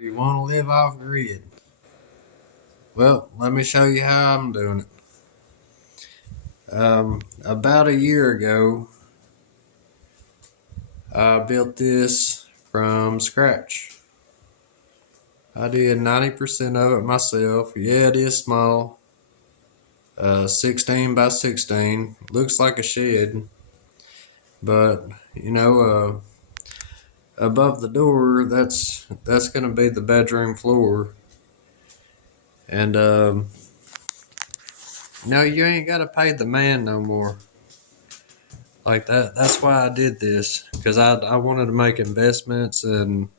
You want to live off grid? Well, let me show you how I'm doing it. About a year ago, I built this from scratch. I did 90% of it myself. Yeah, it is small. 16 by 16. Looks like a shed, but you know, above the door, that's gonna be the bedroom floor. And no, you ain't gotta pay the man no more. Like that. That's why I did this, because I wanted to make investments and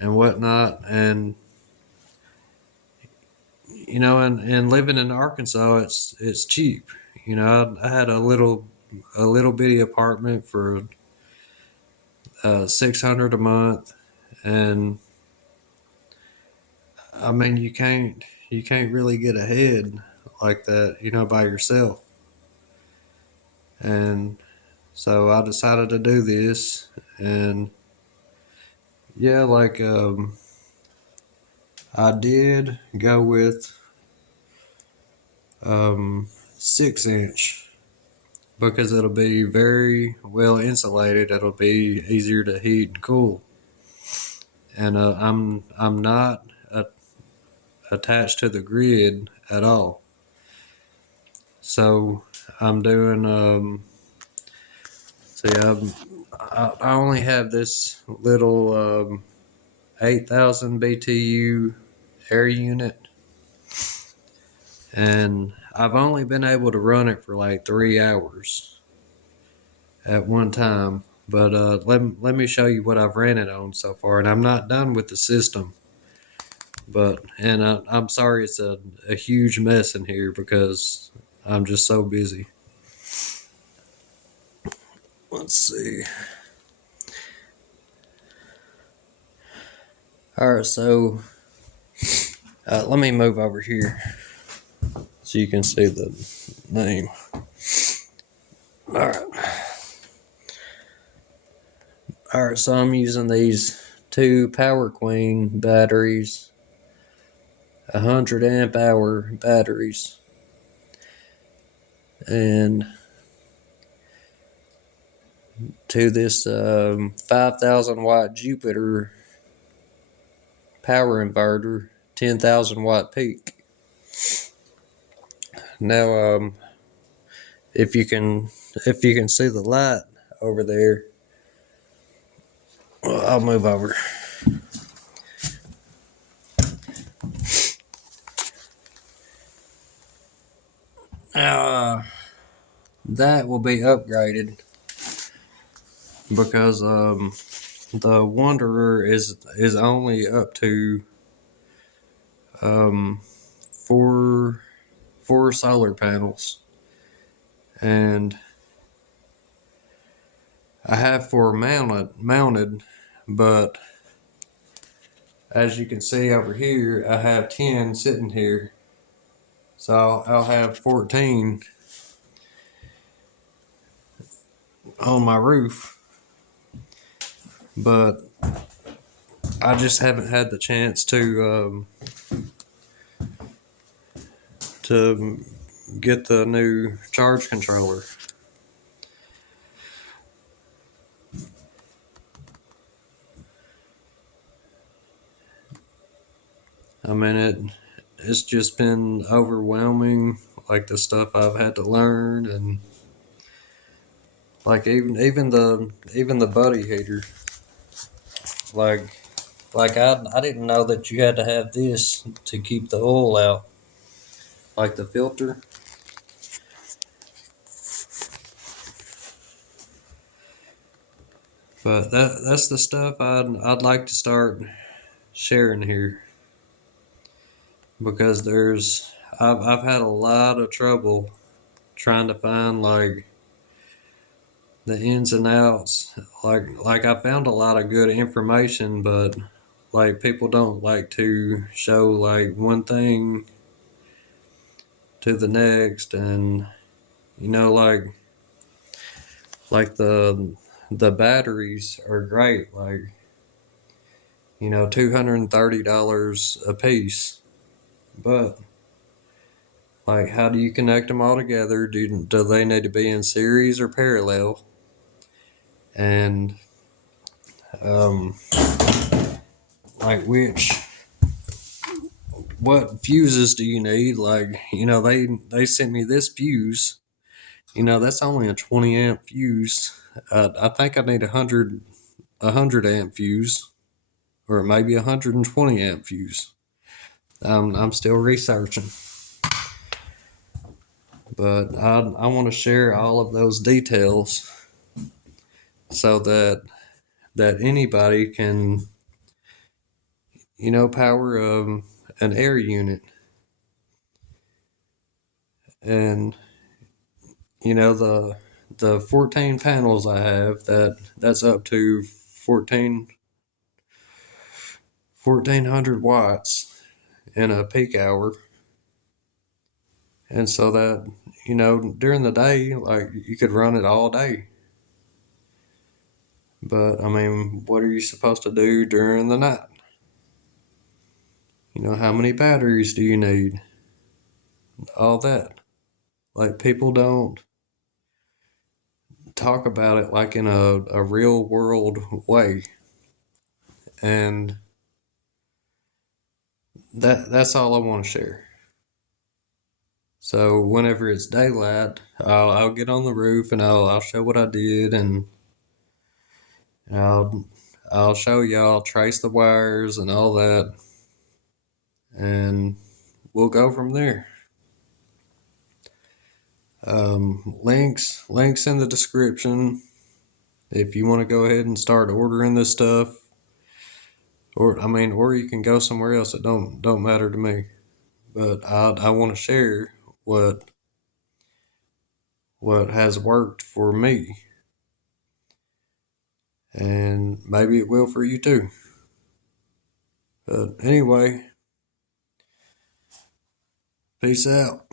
whatnot, and and living in Arkansas, it's cheap. I had a little bitty apartment for 600 a month, and I mean you can't really get ahead like that, by yourself. And so I decided to do this, and yeah, like I did go with 6 inch because it'll be very well insulated. It'll be easier to heat and cool, and I'm not attached to the grid at all. So I'm doing see I only have this little 8,000 BTU air unit, and I've only been able to run it for like 3 hours at one time. But let me show you what I've ran it on so far, and I'm not done with the system. I'm sorry it's a huge mess in here because I'm just so busy. Let's see. All right, so let me move over here so you can see the name. All right. All right, so I'm using these two Power Queen batteries, 100 amp hour batteries, and to this 5,000 watt Jupiter power inverter, 10,000 watt peak. Now, if you can see the light over there, well, I'll move over. Now, that will be upgraded because the Wanderer is only up to um, four solar panels, and I have four mounted, but as you can see over here, I have 10 sitting here, so I'll have 14 on my roof. But I just haven't had the chance to get the new charge controller. I mean, it's just been overwhelming, like the stuff I've had to learn, and like even the buddy heater. Like I didn't know that you had to have this to keep the oil out, like the filter. But that's the stuff I'd like to start sharing here, because I've had a lot of trouble trying to find like the ins and outs. Like I found a lot of good information, but like people don't like to show like one thing to the next, and you know like the batteries are great. Like $230 a piece. But like, how do you connect them all together? Do they need to be in series or parallel? And um, like, what fuses do you need? Like, they sent me this fuse. That's only a 20 amp fuse. I think I need a 100 amp fuse, or maybe 120 amp fuse. I'm still researching, but I want to share all of those details so that anybody can power an air unit. And the 14 panels I have, that's up to 1400 watts in a peak hour. And so that, during the day, like, you could run it all day. But I mean, what are you supposed to do during the night? How many batteries do you need? All that. Like, people don't talk about it like in a real world way. And that's all I want to share. So whenever it's daylight, I'll get on the roof and I'll show what I did, and I'll I'll show y'all, trace the wires and all that, and we'll go from there. Links in the description if you want to go ahead and start ordering this stuff, or you can go somewhere else. It don't matter to me, but I want to share what has worked for me, and maybe it will for you too. But anyway, peace out.